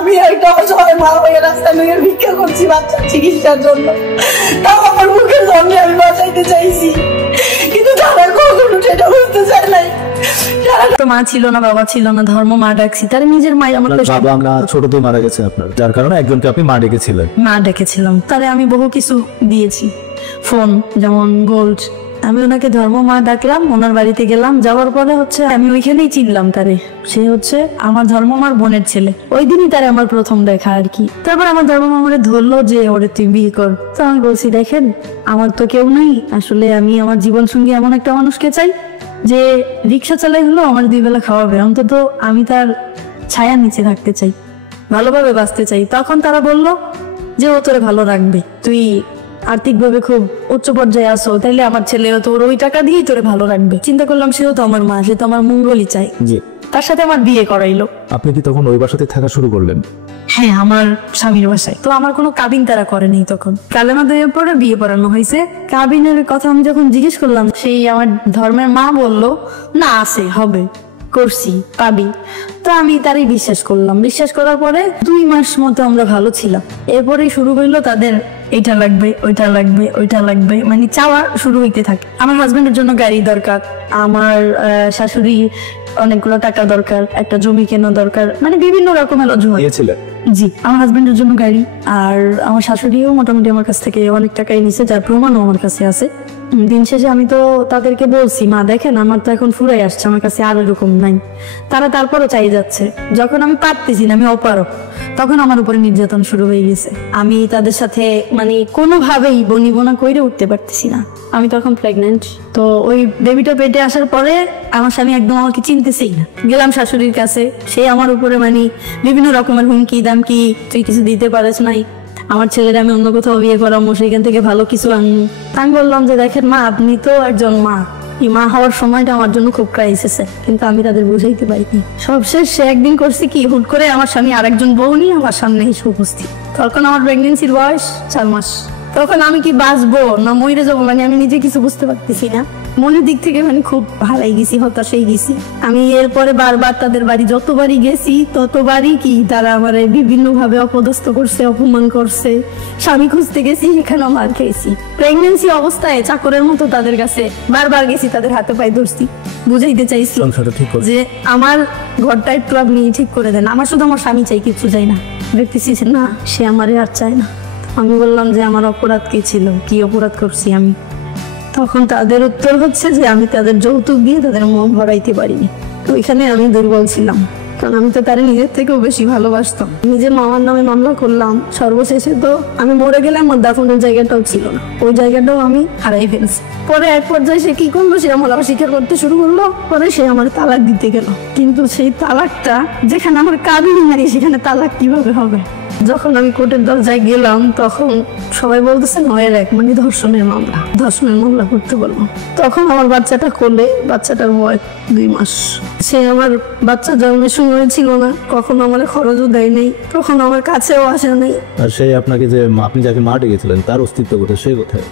আমি একটা অসহায় মা হয়ে রাস্তায় মেয়ে ভিক্ষা করছি বাচ্চার চিকিৎসার জন্য। তাও আমার মুখের সামনে আমি বাঁচাইতে চাইছি, কিন্তু তারা কখনো সেটা বুঝতে চায় নাই। তো মা ছিল না, বাবা ছিল না, ধর্ম মা ডাকছি। তার নিজের মাই আমার বাবা ছোটতে মারা গেছে আপনার, যার কারণে একজনকে আপনি মা ডেকেছিলেন। মা ডেকেছিলাম, তারে আমি বহু কিছু দিয়েছি, ফোন যেমন গোল্ড। আমি ওনাকে ধর্ম মা ডাকলাম, ওনার বাড়িতে গেলাম। যাওয়ার পরে হচ্ছে আমি ওইখানেই চিনলাম তারে, সে হচ্ছে আমার ধর্ম মার বোনের ছেলে। ওই দিনই তারে আমার প্রথম দেখা আর কি। তারপর আমার ধর্ম মা আমারে ধরলো যে ওরে তুই বিয়ে কর। তো আমি বলছি দেখেন আমার তো কেউ নাই, আসলে আমি আমার জীবন সঙ্গী এমন একটা মানুষকে চাই যে রিক্সা চালাই হলো আমার 2 বেলা খাওয়াবে, অন্তত আমি তার ছায়ার নিচে থাকতে চাই, ভালোভাবে বাঁচতে চাই। তখন তারা বললো যে ও তোরে ভালো রাখবে, তুই আর্থিকভাবে খুব উচ্চ পর্যায়ে আসো, তাইলে আমার ছেলেও তোর ওই টাকা দিয়েই তোরে ভালো রাখবে। চিন্তা করলাম সেও তো আমার মা, সে তো আমার মঙ্গলই চাই। তার সাথে আমার বিয়ে করাইলো। আপনি কি তখন ওই বাসাতে থাকা শুরু করলেন? হ্যাঁ, আমার স্বামীর বাসায়। তো আমার কোনো কাবিন তারা করেনি, তখন কালেমা দেওয়ার পরে বিয়ে পড়ানো হয়েছে। কাবিনের কথা আমি যখন জিজ্ঞেস করলাম, সেই আমার ধর্মের মা বললো না আছে, হবে, করছি, পাবি। তো আমি তারই বিশ্বাস করলাম। বিশ্বাস করার পরে 2 মাস মতো আমরা ভালো ছিলাম। এরপরেই শুরু হইলো তাদের এইটা লাগবে, ওইটা লাগবে, ওইটা লাগবে, মানে চাওয়া শুরু হইতে থাকে। আমার হাজবেন্ডের জন্য গাড়ি দরকার, আমার শাশুড়ি অনেকগুলো টাকা দরকার, একটা জমি কেনা দরকার, মানে বিভিন্ন রকমের অজুহাত। জি, আমার হাজবেন্ডের জন্য গাড়ি, আর আমার শাশুড়িও মোটামুটি আমার কাছ থেকে অনেক টাকাই নিছে, যার প্রমাণও আমার কাছে আছে। দিন শেষে আমি তো তাদেরকে বলছি, মা দেখেন আমার তো এখন ফুরাই আসছে, আমার কাছে আর এরকম নাই। তারা তারপরও চাই যাচ্ছে। যখন আমি পারতেছি না, আমি অপারক, তখন আমার উপরে নির্যাতন শুরু হয়ে গেছে। আমি তাদের সাথে মানে কোনোভাবেই বনিবনা করে উঠতে পারতেছি না। আমি তখন প্রেগনেন্ট। তো ওই বেবিটা পেটে আসার পরে আমার স্বামী একদম আমাকে চিনতেছেই না। গেলাম শাশুড়ির কাছে, সে আমার উপরে মানে বিভিন্ন রকমের হুমকি দামকি, তুই কিছু দিতে পারিস নাই, আমার ছেলের আমি অন্য কোথাও বিয়ে করাবো, সেখান থেকে ভালো কিছু আনবো। আমি বললাম যে দেখেন মা, আপনি তো একজন মা, এই মা হওয়ার সময়টা আমার জন্য খুব ক্রাইসিসে, কিন্তু আমি তাদের বুঝাইতে পারিনি। সবশেষ সে একদিন করছে কি, হুট করে আমার স্বামী আরেকজন বউ নিয়ে আমার সামনে এসে উপস্থিত। তখন আমার প্রেগনেন্সির বয়স 4 মাস। তখন আমি কি বাঁচবো না মরে যাবো, মানে আমি নিজে কিছু বুঝতে পারতেছি না। মনের দিক থেকে মানে খুব হারাই গেছি, হতাশাই গেছি। আমি এরপরে বারবার তাদের বাড়ি যতবারই গেছি ততবারই কি তারা আমার বিভিন্ন ভাবে অপদস্থ করছে, অপমান করছে। স্বামী খুঁজতে গেছি, এখানে মার খেয়েছি। প্রেগনেন্সি অবস্থায় চাকরের মতো তাদের কাছে বারবার গেছি, তাদের হাতে পায়ে ধরছি, বুঝাইতে চাইছি যে আমার ঘরটা একটু আপনি ঠিক করে দেন, আমার শুধু আমার স্বামী চাই, কিছু চাই না। দেখতেছি না, সে আমারে আর চায় না। আমি বললাম যে আমার অপরাধ কি ছিল, কি অপরাধ করছি আমি? তখন তাদের উত্তর হচ্ছে যে আমি তাদের যৌতুক দিয়ে তাদের মন ভরাইতে পারিনি। তো এখানে আমি দুর্বল ছিলাম, কারণ আমি তো তারা নিজের থেকেও বেশি ভালোবাসতাম। নিজের মামার নামে মামলা করলাম, সর্বশেষে তো আমি মরে গেলে আমার দাফনের জায়গাটাও ছিল না, ওই জায়গাটাও আমি হারাই ফেলছি। পরে এক পর্যায়ে সে কি করলো, সে আমার অস্বীকার করতে শুরু করলো। পরে সে আমার তালাক দিতে গেল, কিন্তু সেই তালাকটা যেখানে আমার কাবিনই নাই, সেখানে তালাক কিভাবে হবে? যখন আমি কোর্টের দরজায় গেলাম তখন সবাই বলতেছে 9-1 মানে ধর্ষণের মামলা করতে বলবো। তখন আমার বাচ্চাটা কোলে, বাচ্চাটার বয়স 2 মাস। সে আমার বাচ্চা জন্মের সময় ছিল না, কখনো আমার খরচও দেয় নাই, কখনো আমার কাছেও আসে নাই। আর সেই আপনাকে যে আপনি যাকে মা ডেকেছিলেন তার অস্তিত্ব কোথায়, সে কোথায়?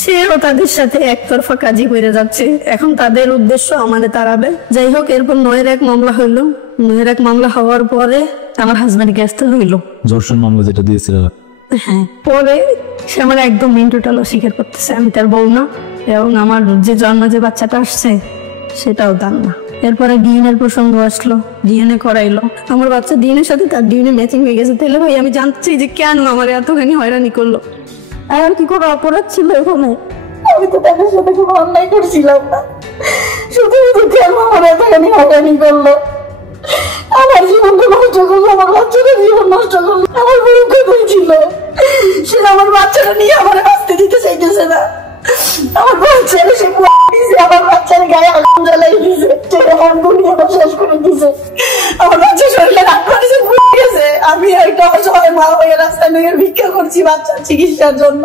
সেও তাদের সাথে একতরফা কাজই করে যাচ্ছে। এখন তাদের উদ্দেশ্য আমাদের তাড়াবে। যাই হোক, এরপর 9-1 মামলা হইলো। 9-1 মামলা হওয়ার পরে আমার হাজবেন্ড গ্রেফতার হইলো, ধর্ষণ মামলা যেটা দিয়েছিল। হ্যাঁ, পরে সে আমার একদম টোটাল অস্বীকার করতেছে আমি তার বউ না, এবং আমার যে জন্ম যে বাচ্চাটা আসছে সেটাও তার না। এরপরে ডিএনএর প্রসঙ্গ আসলো, ডিএনএ করাইলো। আমার বাচ্চা ডিএনএর সাথে তার ডিএনএ ম্যাচিং হয়ে গেছে। তাহলে ভাই আমি জানতে চাই যে কেন আমার এতখানি হয়রানি করলো, আর কি কোনো অপরাধ ছিল এখানে? আমি তো তাদের সাথে কোনো অন্যায় করছিলাম না, শুধু কেন আমার এতখানি হয়রানি করলো? আমার জীবনটা নষ্ট করলো, আমার বাচ্চাটা জীবন নষ্ট করলো। আমার বউ কোথায় ছিল? সে আমার বাচ্চাটা নিয়ে আমার বাঁচতে দিতে চাইতেছে না। আমার বাচ্চারা সে দিয়েছে, আমার বাচ্চার গায়ে আগুন জ্বালাই দিয়েছে, আমার দুনিয়া শেষ করে দিয়েছে। আমার বাচ্চা শরীরে রাখছে গেছে। আমি একটা অসহায় মা হয়ে রাস্তায় মেয়ে ভিক্ষা করছি বাচ্চার চিকিৎসার জন্য।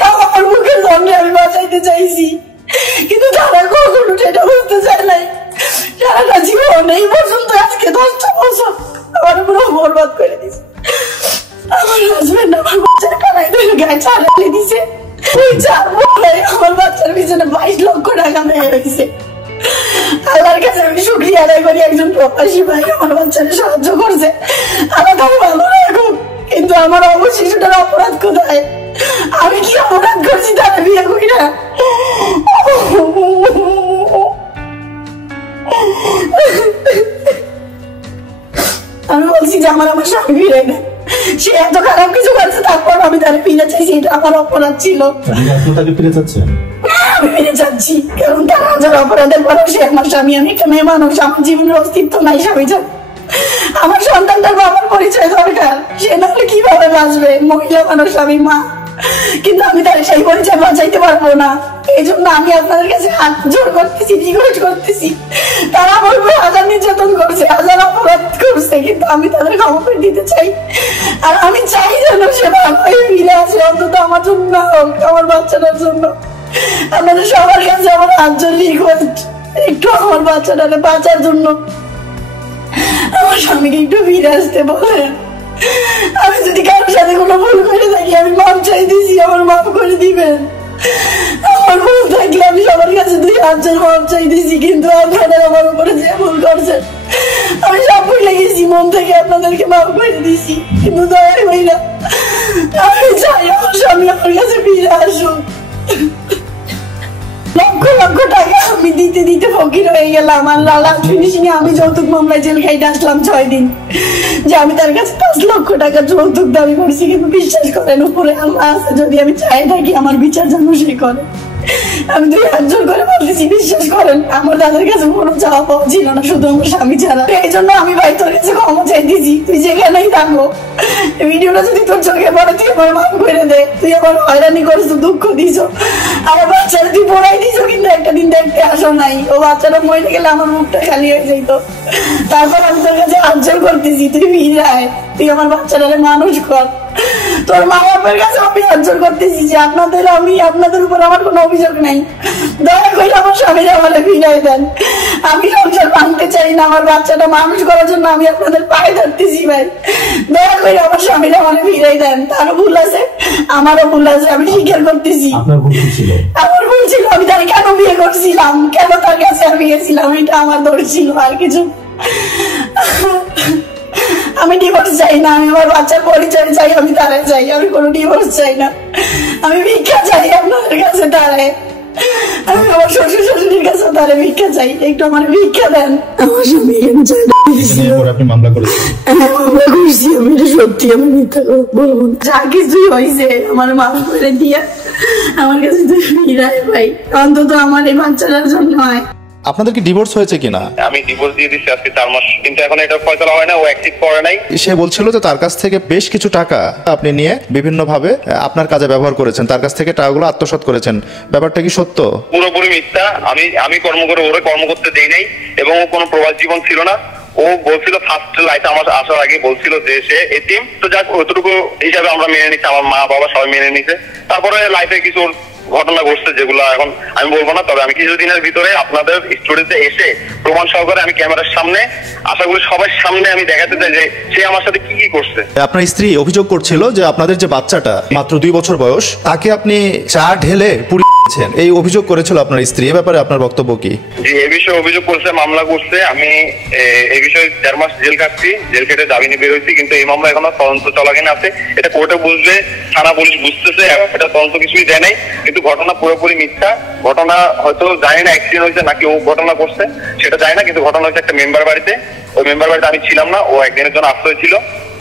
তাও আমার মুখের সামনে আমি বাঁচাইতে চাইছি, কিন্তু তারা কখনো সেটা বুঝতে চায় নাই। সারাটা জীবন এই পর্যন্ত আজকে 10টা বছর আমার পুরো বরবাদ করে দিছে। আমার হাজবেন্ড আমার বাচ্চার কানায় ধরে গায়ে চালিয়ে দিছে। ওই 4 বছরে আমার বাচ্চার পিছনে 22 লক্ষ টাকা মেয়ে গেছে। আল্লাহর কাছে আমি শুকরিয়া আদায় করি, একজন প্রবাসী ভাই আমার বাচ্চাকে সাহায্য করছে। আমার আমার অবশিষ্টটার অপরাধ কোথায়? আমি কি অপরাধ করছি তারা বিয়ে করি না? আমি বলছি যে আমার স্বামী ফিরে না, সে এত খারাপ কিছু করছে, তারপর আমি তার ফিরে চাইছি, এটা আমার অপরাধ ছিল। তাকে ফিরে চাচ্ছেন? আমি ফিরে যাচ্ছি, কারণ তার হাজার অপরাধের পরেও সে আমার স্বামী। আমি একটা মেয়ে মানুষ, আমার জীবনের অস্তিত্ব নাই স্বামী ছাড়া। আমার সন্তানটার বাবার পরিচয় দরকার, সে নাহলে কিভাবে বাঁচবে? মহিলা মানুষ, আমি মা, কিন্তু আমি তার সেই পরিচয় বাঁচাইতে পারবো না। এই জন্য আমি আপনাদের কাছে হাত জোর করতেছি, রিকোয়েস্ট করতেছি। তারা আমার উপর হাজার নির্যাতন করছে, হাজার অপরাধ করছে, কিন্তু আমি তাদের ক্ষমা করে দিতে চাই। আর আমি চাই যেন সে ভালোই ফিরে আসে, অন্তত আমার জন্য না হোক, আমার বাচ্চাটার জন্য। আপনাদের সবার কাছে আমার হাত জোর রিকোয়েস্ট, একটু আমার বাচ্চাটাকে বাঁচার জন্য আমার স্বামীকে একটু ফিরে আসতে বলেন। আমি যদি কারোর সাথে কোনো ভুল করে থাকি, আমি মাপ চাই দিছি, আমার মাপ করে দিবেন। আমার ভুল থাকলে আমি সবার কাছে 2 হাত জোর মাপ চাই দিছি, কিন্তু আপনাদের আমার উপরে যে ভুল করছেন আমি সব ভুলে গেছি, মন থেকে আপনাদেরকে মাপ করে দিছি, কিন্তু দয়া হইনা আমি চাই আমার স্বামী আমার কাছে ফিরে আসুক। লক্ষ লক্ষ টাকা আমি দিতে দিতে ফকির হয়ে গেলাম। আর লাস্ট ফিনিশিং এ আমি যৌতুক মামলায় জেল খাইতে আসলাম 6 দিন, যে আমি তার কাছে 5 লক্ষ টাকা যৌতুক দাবি করছি। কিন্তু বিশ্বাস করেন, উপরে আল্লাহ আছে, যদি আমি চাই থাকি আমার বিচার যেন সে করে। আমি 2 হাত জোর করে বলতেছি, বিশ্বাস করেন আমার তাদের কাছে কোনো চাওয়া পাওয়া ছিল না, শুধু আমার স্বামী ছাড়া। এই জন্য আমি ভাই তোর কাছে ক্ষমা চাইতেছি, তুই যেখানেই থাকবো, ভিডিওটা যদি তোর চোখে পড়ে তুই আমার মাফ করে দে। তুই আমার হয়রানি করছো, দুঃখ দিছো, আমার বাচ্চারা তুই পড়াই দিছো, কিন্তু একটা দিন দেখতে আসো নাই। ও বাচ্চাটা মরে গেলে আমার মুখটা খালি হয়ে যেত। তারপর আমি তোর কাছে হাত জোর করতেছি, তুই ফিরে আয়, তুই আমার বাচ্চাটারে মানুষ কর। তোর মা বাবার কাছে আমি হাত জোর করতেছি যে আপনাদের উপর আমার কোনো অভিযোগ নাই, দয়া করে আমার স্বামীরা আমাকে ফিরাই দেন। আমি সংসার ভাঙতে চাই না, আমার বাচ্চাটা মানুষ করার জন্য আমি আপনাদের পায়ে ধরতেছি ভাই, দয়া করে আমার স্বামীরা আমাকে ফিরাই দেন। তারও ভুল আছে, আমারও ভুল আছে, আমি স্বীকার করতেছি। আপনার ভুল ছিল? আমার ভুল ছিল, আমি তার কেন বিয়ে করছিলাম, কেন তার কাছে আমি গেছিলাম, এটা আমার দোষ ছিল, আর কিছু। আমি ডিভোর্স চাই না, আমি আমার বাচ্চার পরিচয় চাই, আমি তারে চাই, আমি কোনো ডিভোর্স চাই না। আমি ভিক্ষা চাই আপনাদের কাছে, তারে আমি আমার শ্বশুর শাশুড়ির কাছে তারে ভিক্ষা চাই, একটু আমার ভিক্ষা দেন। আমার স্বামী আপনি মামলা করেছেন? মামলা করছি আমি, এটা সত্যি, আমি মিথ্যা বলবো না। যা কিছুই হয়েছে আমার মাফ করে দিয়ে আমার কাছে তুই ফিরাই ভাই, অন্তত আমার এই বাচ্চাটার জন্য হয়। আপনাদের কি ডিভোর্স হয়েছে কিনা? আমি ডিভোর্স দিয়ে দিচ্ছি আজকে 4 মাস, কিন্তু এখন এটা ফয়সালা হয় না, ও অ্যাকটিভ করে নাই। সে বলছিল যে তার কাছ থেকে বেশ কিছু টাকা আপনি নিয়ে বিভিন্নভাবে আপনার কাজে ব্যবহার করেছেন, তার কাছ থেকে টাকাগুলো আত্মসাৎ করেছেন, ব্যাপারটা কি সত্য? পুরোপুরি মিথ্যা। আমি কর্ম করে ওরে কর্ম করতে দেই নাই, এবং ও কোনো প্রবাস জীবন ছিল না। ও বলছিল ফার্স্ট লাইফে আমার আসার আগে বলছিল যে সে এতিম, তো যাক ওইটুকু হিসাবে আমরা মেনে নিচ্ছি, আমার মা বাবা সবাই মেনে নিছে। তারপরে লাইফে কিছু ঘটনা ঘটছে যেগুলো এখন আমি বলবো না, তবে আমি কিছুদিনের ভিতরে আপনাদের স্টুডিওতে এসে প্রমাণ সহকারে আমি ক্যামেরার সামনে, আশা করি সবার সামনে আমি দেখাতে চাই যে সে আমার সাথে কি কি করছে। আপনার স্ত্রী অভিযোগ করছিল যে আপনাদের যে বাচ্চাটা মাত্র 2 বছর বয়স, তাকে আপনি চা ঢেলে পুড়িয়েছেন, এই অভিযোগ করেছিল আপনার স্ত্রী। এ ব্যাপারে আপনার বক্তব্য কি? জি, এই বিষয়ে অভিযোগ করছে, মামলা করছে। আমি এই বিষয়ে 4 মাস জেল কাটছি, জেল কেটে জামিনে বের হয়েছি, কিন্তু এই মামলা এখনো তদন্ত চলাকালীন আছে। এটা কোর্টে বুঝবে, থানা পুলিশ বুঝতেছে, এটা তদন্ত কিছুই দেয় নাই, কিন্তু ঘটনা পুরোপুরি মিথ্যা। ঘটনা হয়তো জানি না অ্যাক্সিডেন্ট হয়েছে নাকি ও ঘটনা করছে, সেটা জানি না, কিন্তু ঘটনা হচ্ছে একটা মেম্বার বাড়িতে। ওই মেম্বার বাড়িতে আমি ছিলাম না, ও একদিনের জন্য আশ্রয় ছিল,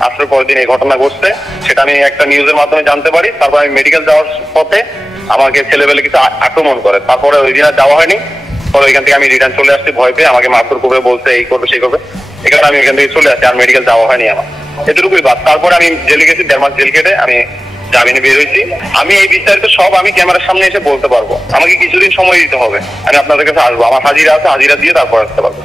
আশ্রয় পরের দিন এই ঘটনা ঘটছে। সেটা আমি একটা নিউজের মাধ্যমে জানতে পারি। তারপর আমি মেডিকেল যাওয়ার পথে আমাকে ছেলেবেলে কিছু আক্রমণ করে, তারপরে ওই দিন আর যাওয়া হয়নি। পরে ওইখান থেকে আমি রিটার্ন চলে আসছি, ভয় পেয়ে আমাকে মারধর করবে বলছে, এই করবে সেই করবে, এখানে আমি এখান থেকে চলে আসছি, আর মেডিকেল যাওয়া হয়নি আমার, এতটুকুই বাদ। তারপরে আমি জেলে গেছি, 1.5 মাস জেল কেটে আমি জামিনে বের হয়েছি। আমি এই বিস্তারিত সব আমি ক্যামেরার সামনে এসে বলতে পারবো, আমাকে কিছুদিন সময় দিতে হবে, আমি আপনাদের কাছে আসবো, আমার হাজিরা আছে, হাজিরা দিয়ে তারপর আসতে পারবো।